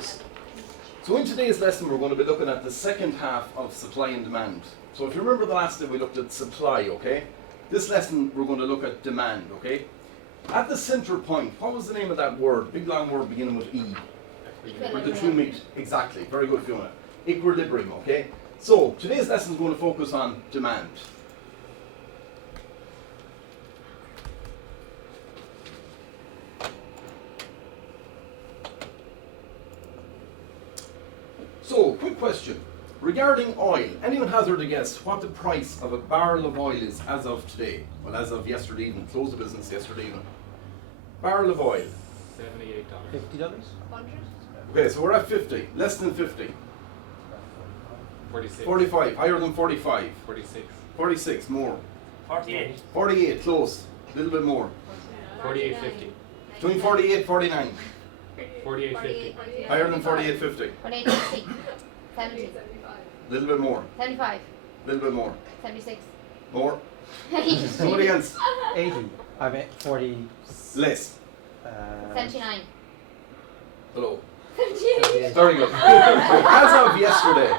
folks. So in today's lesson we're going to be looking at the second half of supply and demand. So if you remember the last day we looked at supply, okay? This lesson we're going to look at demand, okay? At the center point, what was the name of that word? Big long word beginning with E. Where the two meet. Exactly. Very good, Fiona. Equilibrium, okay? So today's lesson is going to focus on demand. So, quick question. Regarding oil, anyone hazard a guess what the price of a barrel of oil is as of today? Well, as of yesterday evening, close the business yesterday evening. Barrel of oil. $78. $50? Okay, so we're at 50, less than 50. 46. 45, higher than 45. 46. 46, more. 48. 48, close. A little bit more. 48.50. Between 48 49. 48.50. Higher than 48 50. 48, 70, A little bit more. 75, A little bit more. 76. More. Somebody else. 80. I mean 40. Less. 79. Hello. 78. Very good. As of yesterday,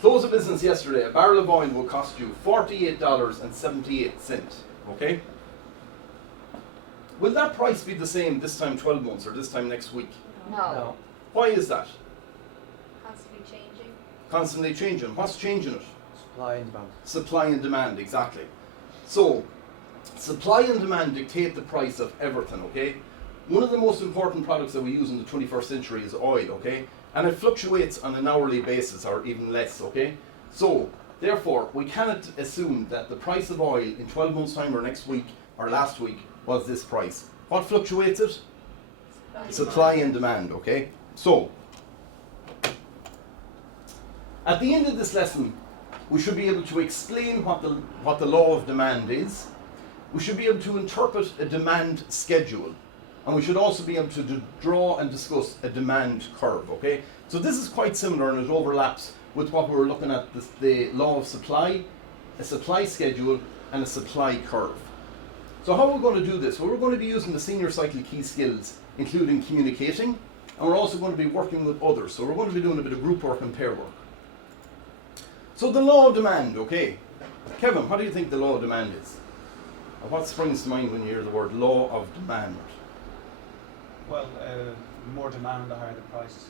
close of business yesterday, a barrel of oil will cost you $48.78. Okay? Will that price be the same this time 12 months or this time next week? No. No. Why is that? Constantly changing. Constantly changing. What's changing it? Supply and demand. Supply and demand, exactly. So, supply and demand dictate the price of everything, okay? One of the most important products that we use in the 21st century is oil, okay? And it fluctuates on an hourly basis or even less, okay? So, therefore, we cannot assume that the price of oil in 12 months' time or next week or last week was this price. What fluctuates it? Supply and demand, okay? So, at the end of this lesson, we should be able to explain what the law of demand is. We should be able to interpret a demand schedule. And we should also be able to draw and discuss a demand curve, okay? So this is quite similar and it overlaps with what we were looking at, the law of supply, a supply schedule, and a supply curve. So how are we going to do this? Well, we're going to be using the senior cycle key skills, including communicating, and we're also going to be working with others. So we're going to be doing a bit of group work and pair work. So the law of demand, okay. Kevin, what do you think the law of demand is? Or what springs to mind when you hear the word law of demand? Well, more demand, the higher the price.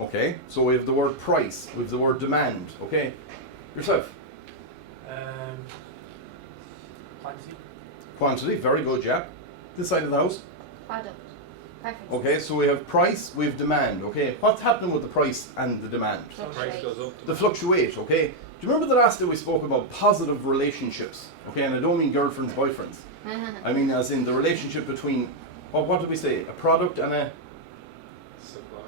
Okay, so we have the word price, we have the word demand, okay. Yourself? Quantity. Quantity, very good, yeah. This side of the house? Product. Perfect. Okay, so we have price, we have demand, okay. What's happening with the price and the demand? Price goes up. They fluctuate, okay. Do you remember the last day we spoke about positive relationships? Okay, and I don't mean girlfriends, boyfriends. I mean as in the relationship between, what did we say? A product and a... Supply.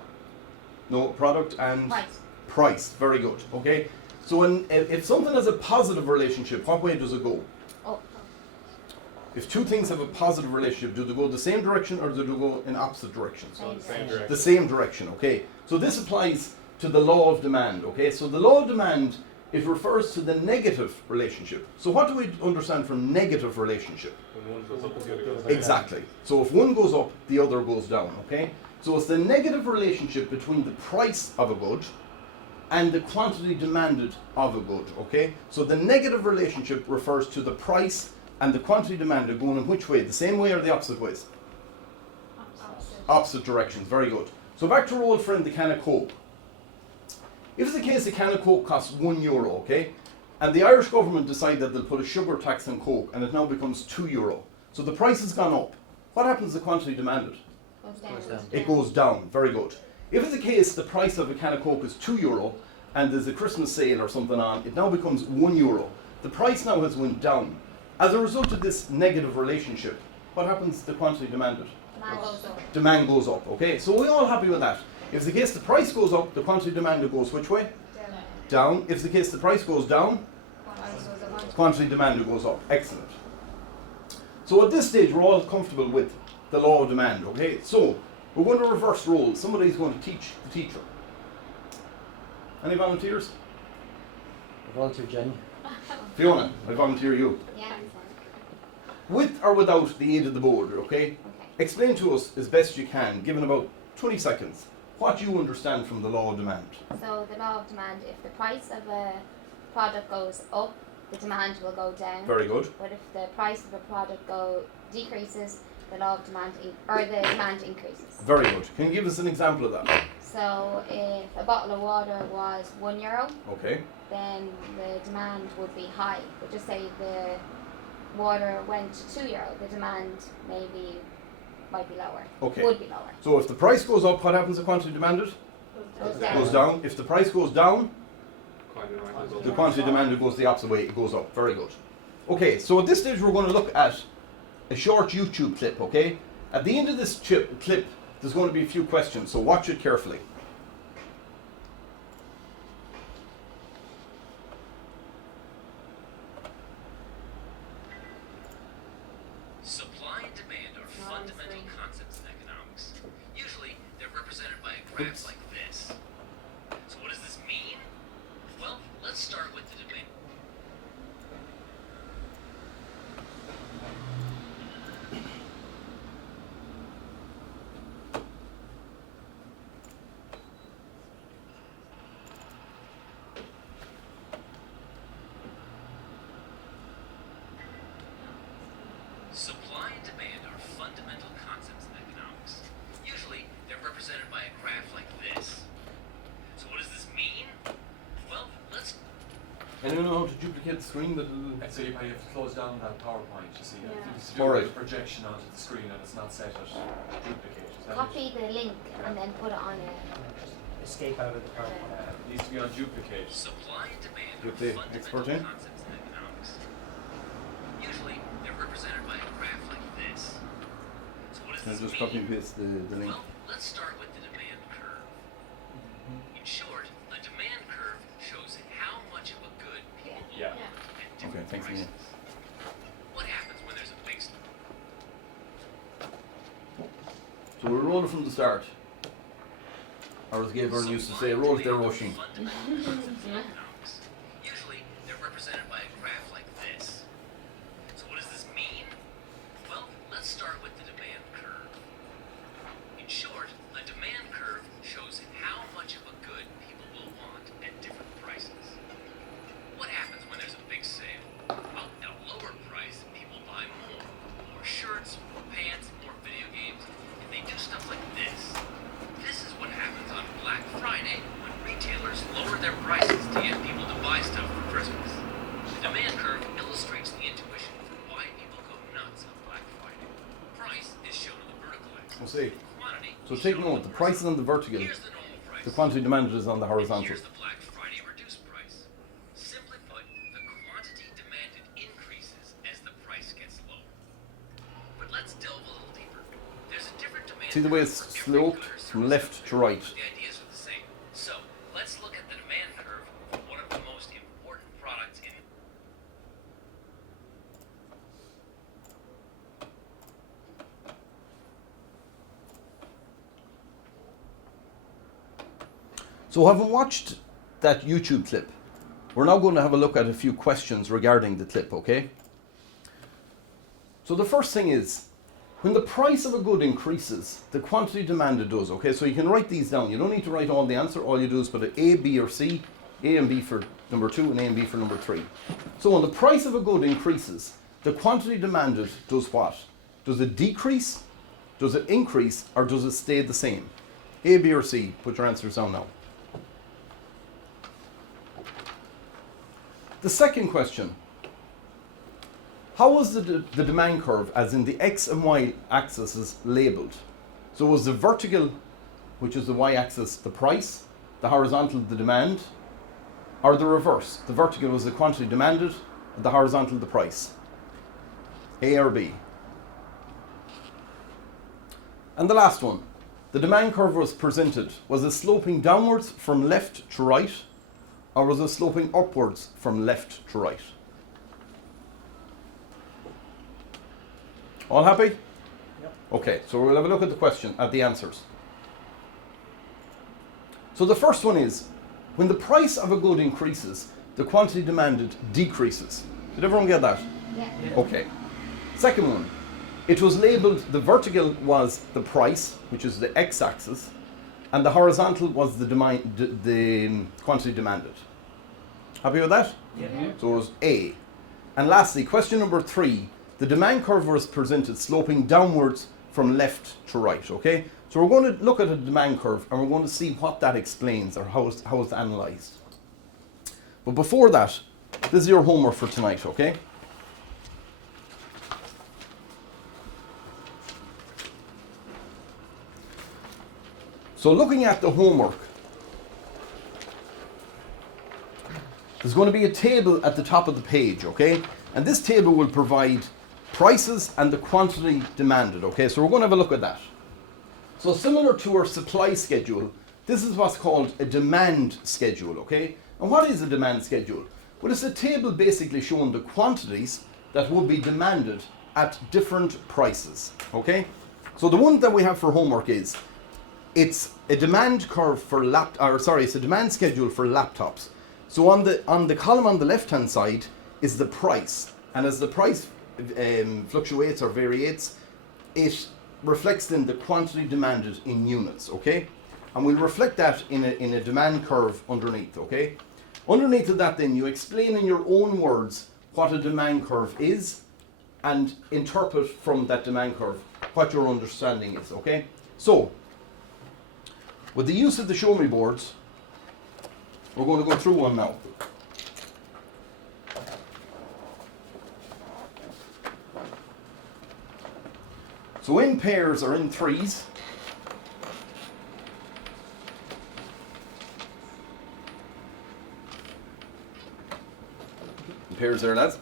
No, product and... Price. Price, very good, okay. So if something has a positive relationship, what way does it go? Oh. If two things have a positive relationship, do they go the same direction or do they go in opposite directions? Same direction. The same direction, okay. So this applies to the law of demand, okay. So the law of demand, it refers to the negative relationship. So what do we understand from negative relationship? When one goes up, the other goes down. Exactly. So if one goes up, the other goes down, okay? So it's the negative relationship between the price of a good and the quantity demanded of a good, okay? So the negative relationship refers to the price and the quantity demanded going in which way? The same way or the opposite ways? Opposite directions, very good. So back to our old friend, the can of Coke. If it's the case the can of Coke costs €1, okay? And the Irish government decide that they'll put a sugar tax on Coke and it now becomes €2. So the price has gone up. What happens to the quantity demanded? Goes down. It goes down, very good. If it's the case the price of a can of Coke is €2 and there's a Christmas sale or something on, it now becomes €1. The price now has went down. As a result of this negative relationship, what happens to the quantity demanded? Demand goes up. Demand goes up, okay? So we're all happy with that. If it's the case the price goes up, the quantity demanded goes which way? Down. If it's the case the price goes down, quantity demanded goes up. Excellent. So at this stage we're all comfortable with the law of demand, okay? So we're going to reverse roles. Somebody's going to teach the teacher. Any volunteers? Volunteer Jenny. Fiona, I volunteer you. Yeah. With or without the aid of the board, okay? Explain to us as best you can, given about 20 seconds, what you understand from the law of demand. So the law of demand, if the price of a product goes up, the demand will go down. Very good. But if the price of a product decreases, the law of demand or the demand increases. Very good. Can you give us an example of that? So if a bottle of water was €1, Okay. then the demand would be high. But just say the water went to €2, the demand might be lower. Okay. Would be lower. So if the price goes up, what happens to quantity demanded? Goes It down. goes down. If the price goes down, Quantity demanded goes the up. quantity demanded goes the opposite way, it goes up. Very good. Okay, so at this stage we're going to look at a short YouTube clip, okay? At the end of this clip, there's going to be a few questions, so watch it carefully. Supply and demand are fundamental concepts in economics. Usually, they're represented by a graph like this. So what does this mean? Well, let's start with the demand. Supply and demand are fundamental concepts in economics. Usually, they're represented by a graph like this. So what does this mean? Well, let's Anyone know how to duplicate the screen? And so you have to close down that PowerPoint, you see. Yeah. It's to do Alright. a projection onto the screen and it's not set at duplicate. Is that it? Copy the link and then put it on a. Escape out of the PowerPoint. It needs to be on duplicate. supply and demand With are the fundamental export in? concepts in economics. Usually, they're represented by a graph like this. So what does Can I this just mean? copy and paste the link? Well, let's start with the demand curve. In short, a demand curve shows how much of a good people will Yeah. want at Okay, different thanks prices. again. What happens when there's a big So we'll roll it from the start. Or as Gabriel used to say, roll it there, Roisin. Usually, they're represented by a graph like this. So what does this mean? Well, let's start with the demand curve. In short, a demand curve shows how much of a good people will want at different prices. What happens when there's a big sale? Well, at a lower price, people buy more shirts, more pants, more video games, and they do stuff like this. This is what happens on Black Friday when retailers lower their prices to get people to buy stuff for Christmas. The demand curve illustrates the intuition for why people go nuts on Black Friday. Price is shown on the vertical axis. We'll see. Quantity So is take shown on note, the price is on the vertical, Here's the normal price. the quantity demanded is on the And horizontal. here's the Black Friday reduced price. Simply put, the quantity demanded increases as the price gets lower. But let's delve a little deeper. There's a different demand See the way curve it's for every sloped good or from service left out to there. right. The ideas are the same. So let's look at the demand curve for one of the most important products in So having watched that YouTube clip, we're now going to have a look at a few questions regarding the clip, okay? So the first thing is, when the price of a good increases, the quantity demanded does, okay? So you can write these down. You don't need to write all the answer. All you do is put an A, B or C, A and B for number 2 and A and B for number 3. So when the price of a good increases, the quantity demanded does what? Does it decrease, does it increase, or does it stay the same? A, B or C? Put your answers down now. The second question, how was the demand curve, as in the X and Y axes, labelled? So was the vertical, which is the Y axis, the price, the horizontal, the demand, or the reverse? The vertical was the quantity demanded, and the horizontal, the price. A or B? And the last one, the demand curve was presented, was it sloping downwards from left to right, or was it sloping upwards from left to right? All happy? Yep. Okay, so we'll have a look at the question, at the answers. So the first one is, when the price of a good increases, the quantity demanded decreases. Did everyone get that? Yeah. Okay. Second one, it was labelled, the vertical was the price, which is the x-axis, and the horizontal was the quantity demanded. Happy with that? Yeah. So it was A. And lastly, question number 3. The demand curve was presented sloping downwards from left to right, okay? So we're going to look at a demand curve and we're going to see what that explains or how it's analysed. But before that, this is your homework for tonight, okay? So looking at the homework, there's going to be a table at the top of the page, okay? And this table will provide prices and the quantity demanded, okay? So we're going to have a look at that. So similar to our supply schedule, this is what's called a demand schedule, okay? And what is a demand schedule? Well, it's a table basically showing the quantities that will be demanded at different prices, okay? So the one that we have for homework is, it's a demand curve for it's a demand schedule for laptops. So on the column on the left-hand side is the price, and as the price fluctuates or variates, it reflects in the quantity demanded in units, okay? And we'll reflect that in a demand curve underneath, okay? Underneath of that then, you explain in your own words what a demand curve is and interpret from that demand curve what your understanding is, okay? So, with the use of the show me boards, we're going to go through one now. So in pairs or in threes, in pairs there, lads.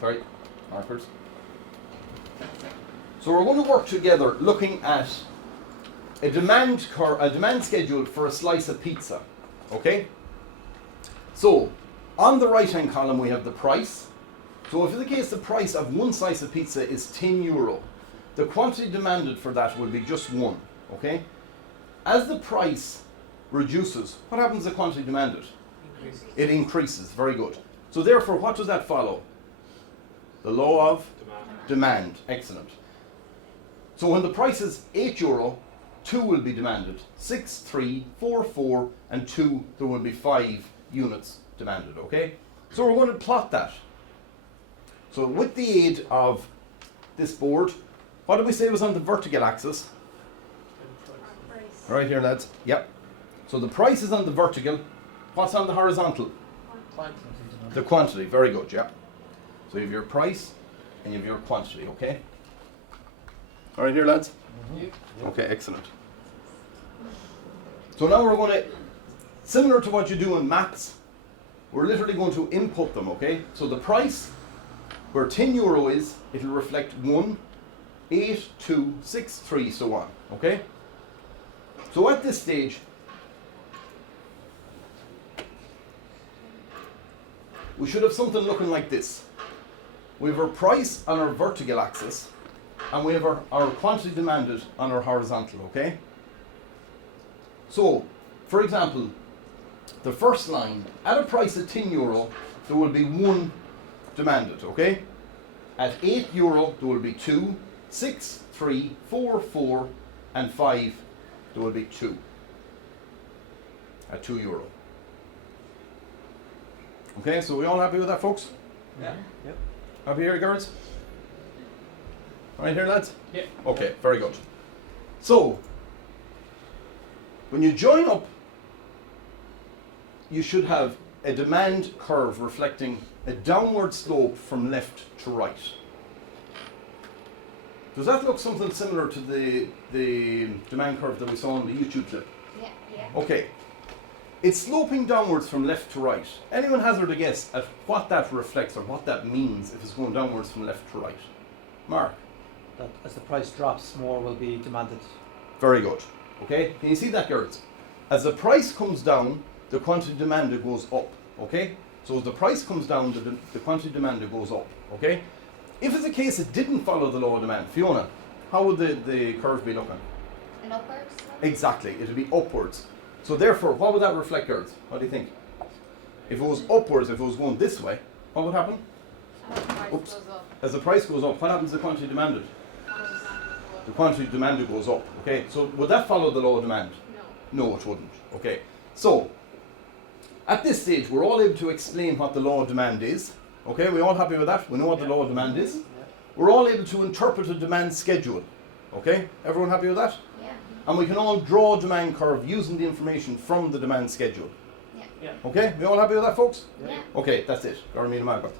Sorry, markers. So we're going to work together looking at a demand schedule for a slice of pizza, okay? So, on the right-hand column we have the price. So if in the case the price of one slice of pizza is €10, the quantity demanded for that will be just 1, okay? As the price reduces, what happens to the quantity demanded? It increases, very good. So therefore, what does that follow? The law of demand, excellent. So when the price is €8, 2 will be demanded. 6, 3, 4, 4, and 2, there will be 5 units demanded, okay? So we're going to plot that. So with the aid of this board, what did we say was on the vertical axis? Right here, lads. Yep. So the price is on the vertical. What's on the horizontal? The quantity. Very good, yeah. So you have your price and you have your quantity, okay? All right here, lads? Okay, excellent. So now we're going to, similar to what you do in maths, we're literally going to input them, okay? So the price, where €10 is, it'll reflect 1, 8, 2, 6, 3, so on, okay? So at this stage, we should have something looking like this. We have our price on our vertical axis, and we have our quantity demanded on our horizontal, okay? So, for example, the first line, at a price of €10, there will be 1 demanded, okay? At €8, there will be 2, 6, 3, 4, 4, and 5, there will be 2. At €2. Okay, so we all happy with that, folks? Yeah. Yep. Happy here, girls? Right here, lads? Yeah. Okay, very good. So, when you join up, you should have a demand curve reflecting a downward slope from left to right. Does that look something similar to the demand curve that we saw in the YouTube clip? Yeah. Okay. It's sloping downwards from left to right. Anyone hazard a guess at what that reflects or what that means if it's going downwards from left to right? Mark? That as the price drops, more will be demanded. Very good. Okay? Can you see that, girls? As the price comes down, the quantity demanded goes up. Okay? So as the price comes down, the quantity demanded goes up. Okay? If it's a case it didn't follow the law of demand, Fiona, how would the curve be looking? And upwards? Exactly. It would be upwards. So therefore, what would that reflect, girls? What do you think? If it was upwards, if it was going this way, what would happen? And the price Oops. goes up. As the price goes up, what happens to the quantity demanded? The quantity demanded goes up. Okay, so would that follow the law of demand? No. No, it wouldn't. Okay, so at this stage, we're all able to explain what the law of demand is. Okay, we all happy with that? We know what the law of demand is. We're all able to interpret a demand schedule. Okay, everyone happy with that? Yeah. And we can all draw a demand curve using the information from the demand schedule. Yeah. Okay, we all happy with that, folks? Yeah. Okay, that's it. Garmina Margaret.